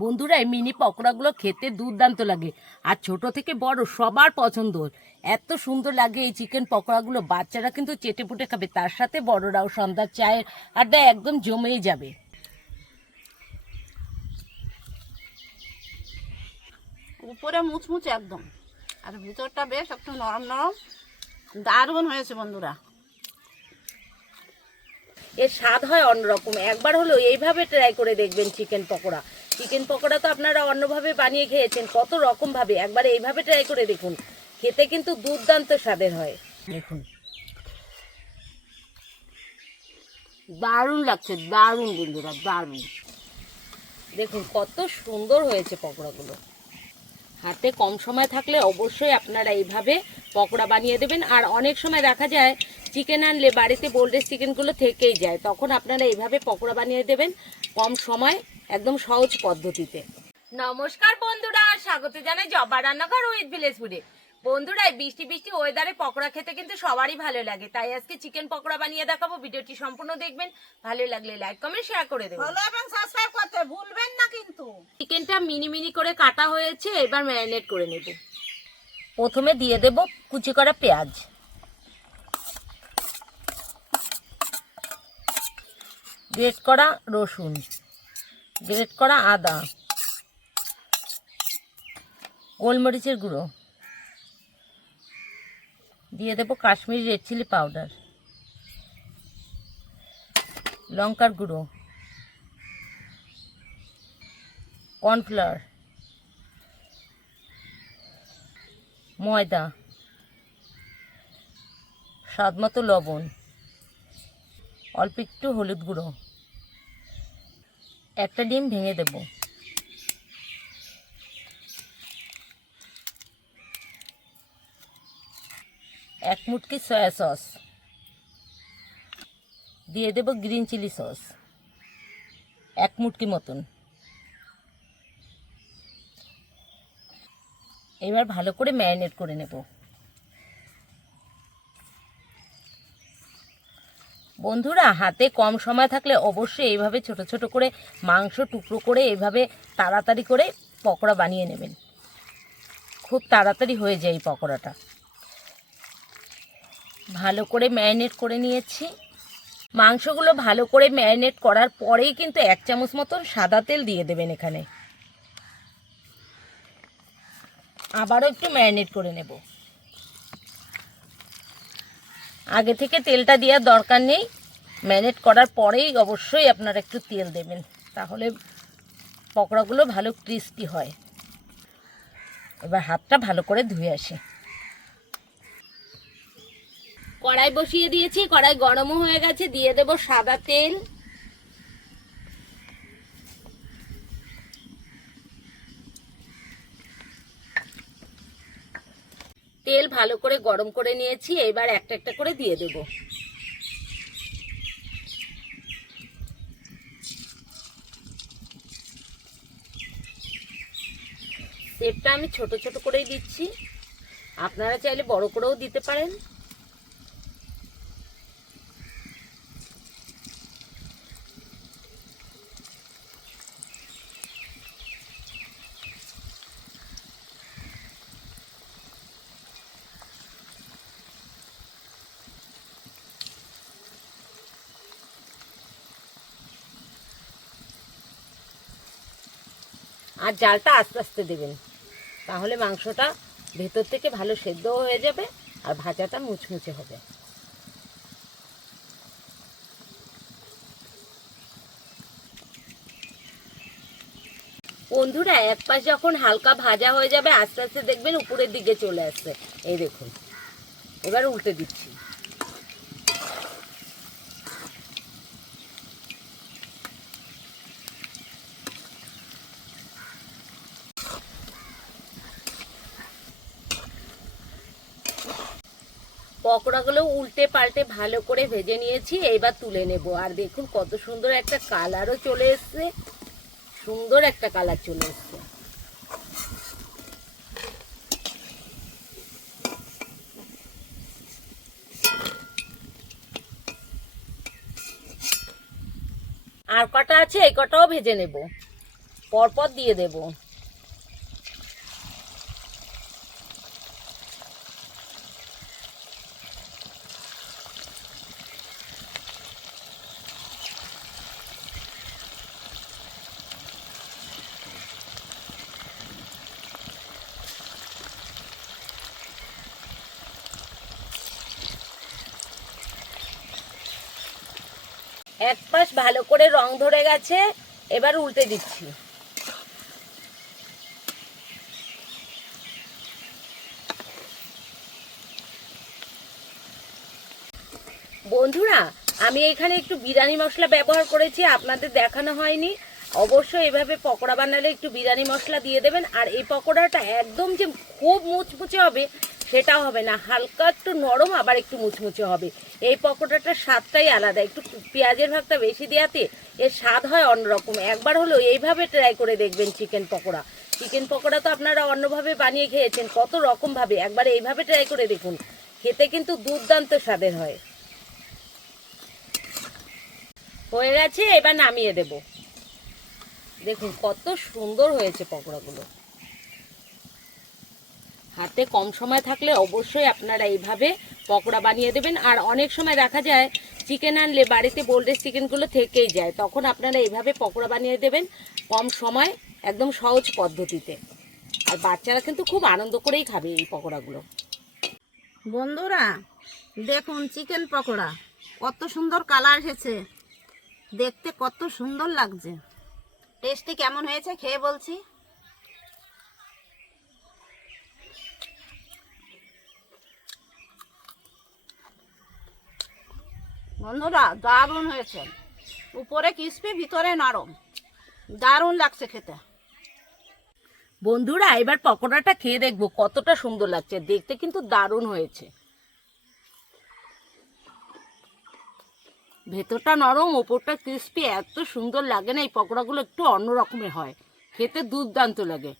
বন্ধুরা, এই মিনি পকোড়াগুলো খেতে দুর্দান্ত লাগে আর ছোট থেকে বড় সবার পছন্দ। এত সুন্দর লাগে এই চিকেন পকোড়াগুলো, বাচ্চারা কিন্তু চেটে পুটে খাবে, তার সাথে বড়রাও সন্ধ্যার চায়ের আড্ডা একদম জমেই যাবে। উপরে মুচমুচে একদম, আর ভিতরটা বেশ একটু নরম নরম, দারুণ হয়েছে বন্ধুরা। এর স্বাদ হয় অন্যরকম, একবার হলো এইভাবে ট্রাই করে দেখবেন চিকেন পকোড়া। চিকেন পকোড়া তো আপনারা অন্যভাবে বানিয়ে খেয়েছেন কত রকম ভাবে, একবার এইভাবে ট্রাই করে দেখুন, খেতে কিন্তু দুর্দান্ত স্বাদের হয়। দেখুন দারুণ লাগছে, দারুণ বন্ধুরা, দারুণ। দেখুন কত সুন্দর হয়েছে পকোড়াগুলো। হাতে কম সময় থাকলে অবশ্যই আপনারা এইভাবে পকোড়া বানিয়ে দেবেন। আর অনেক সময় দেখা যায় চিকেন আনলে বাড়িতে বোনলেস চিকেনগুলো থেকেই যায়, তখন আপনারা এইভাবে পকোড়া বানিয়ে দেবেন কম সময়, একদম সহজ পদ্ধতিতে। নমস্কার বন্ধুরা, স্বাগত জানাই জবা রান্নাঘর উইথ ভিলেজ ফুডে। বন্ধুরা, এই বৃষ্টি বৃষ্টি ওয়েদারে পকোড়া খেতে কিন্তু সবারই ভালো লাগে, তাই আজকে চিকেন পকোড়া বানিয়ে দেখাবো। ভিডিওটি সম্পূর্ণ দেখবেন, ভালো লাগলে লাইক কমেন্ট শেয়ার করে দেবেন, ফলো এবং সাবস্ক্রাইব করতে ভুলবেন না কিন্তু। চিকেনটা মিনি মিনি করে কাটা হয়েছে, এবার ম্যারিনেট করে নেব। প্রথমে দিয়ে দেব কুচি করা পেঁয়াজ, গ্রেট করা রসুন, গ্রেট করা আদা, গোলমরিচের গুঁড়ো, দিয়ে দেব কাশ্মীরি রেড চিলি পাউডার, লঙ্কার গুঁড়ো, কর্নফ্লাওয়ার, ময়দা, স্বাদমতো লবণ, অল্প একটু হলুদ গুঁড়ো, একটা ডিম ভেঙে দেব, এক মুটকি সয়া সস, দিয়ে দেব গ্রিন চিলি সস এক মুটকি মতন। এবার ভালো করে ম্যারিনেট করে নেব। বন্ধুরা, হাতে কম সময় থাকলে অবশ্যই এইভাবে ছোট ছোট করে মাংস টুকরো করে এইভাবে তাড়াতাড়ি করে পকোড়া বানিয়ে নেবেন, খুব তাড়াতাড়ি হয়ে যায় এই পকোড়াটা। ভালো করে ম্যারিনেট করে নিয়েছি। মাংসগুলো ভালো করে ম্যারিনেট করার পরেই কিন্তু 1 চামচ মতন সাদা তেল দিয়ে দেবেন এখানে। আবারও একটু ম্যারিনেট করে নেব। আগে থেকে তেলটা দেওয়ার দরকার নেই, ম্যারিনেট করার পরেই অবশ্যই আপনারা একটু তেল দেবেন, তাহলে পকোড়াগুলো ভালো ক্রিস্পি হয়। এবার হাতটা ভালো করে ধুয়ে আসি। কড়াই বসিয়ে দিয়েছি, কড়াই গরমও হয়ে গেছে, দিয়ে দেব সাদা তেল, তেল ভালো করে গরম করে নিয়েছি, এবার একটা একটা করে দিয়ে দেব। শেপটা আমি ছোট ছোট করেই দিচ্ছি, আপনারা চাইলে বড় করেও দিতে পারেন। আর জালটা আস্তে আস্তে দেবেন, তাহলে মাংসটা ভেতর থেকে ভালো সেদ্ধ হয়ে যাবে আর ভাজাটা মুচমুচে হবে। বন্ধুরা, এক পাশ যখন হালকা ভাজা হয়ে যাবে আস্তে আস্তে দেখবেন উপরের দিকে চলে আসছে, এই দেখুন। এবার উল্টে দিচ্ছি। পকোড়াগুলো উল্টে পাল্টে ভালো করে ভেজে নিয়েছি, এইবার তুলে নেব। আর দেখুন কত সুন্দর একটা কালারও চলে এসছে, সুন্দর একটা কালার চলে এসছে। আর কটা আছে, এই কটাও ভেজে নেব। পরপর দিয়ে দেব। এক পাশ ভালো করে রং ধরে গেছে, এবার উল্টে দিচ্ছি। বন্ধুরা, আমি এখানে একটু বিরিয়ানি মশলা ব্যবহার করেছি, আপনাদের দেখানো হয়নি। অবশ্যই এভাবে পকোড়া বানালে একটু বিরিয়ানি মশলা দিয়ে দেবেন। আর এই পকোড়াটা একদম যে খুব মুচমুচে হবে সেটাও হবে না, হালকা একটু নরম আবার একটু মুচমুচে হবে। এই পকোড়াটার স্বাদটাই আলাদা, একটু পেঁয়াজের ভাগটা বেশি দেওয়াতে এর স্বাদ হয় অন্যরকম। একবার হলো এইভাবে ট্রাই করে দেখবেন চিকেন পকোড়া। চিকেন পকোড়া তো আপনারা অন্যভাবে বানিয়ে খেয়েছেন কত রকমভাবে, একবার এইভাবে ট্রাই করে দেখুন, খেতে কিন্তু দুর্দান্ত স্বাদের হয়। হয়ে গেছে, এবার নামিয়ে দেব। দেখুন কত সুন্দর হয়েছে পকোড়াগুলো। হাতে কম সময় থাকলে অবশ্যই আপনারা এইভাবে পকোড়া বানিয়ে দেবেন। আর অনেক সময় দেখা যায় চিকেন আনলে বাড়িতে বোনলেস চিকেনগুলো থেকেই যায়, তখন আপনারা এইভাবে পকোড়া বানিয়ে দেবেন কম সময়, একদম সহজ পদ্ধতিতে। আর বাচ্চারা কিন্তু খুব আনন্দ করেই খাবে এই পকোড়াগুলো। বন্ধুরা দেখুন চিকেন পকোড়া কত সুন্দর কালার এসেছে, দেখতে কত সুন্দর লাগছে। টেস্টি কেমন হয়েছে খেয়ে বলছি। বন্ধুরা দারুণ হয়েছে, উপরে ক্রিস্পি ভিতরে নরম, দারুণ লাগছে খেতে। বন্ধুরা এবার পকোড়াটা খেয়ে দেখবো কতটা সুন্দর লাগছে, দেখতে কিন্তু দারুণ হয়েছে। ভেতরটা নরম, ওপরটা ক্রিস্পি, এত সুন্দর লাগে না। এই পকোড়াগুলো একটু অন্য রকমের হয়, খেতে দুর্দান্ত লাগে।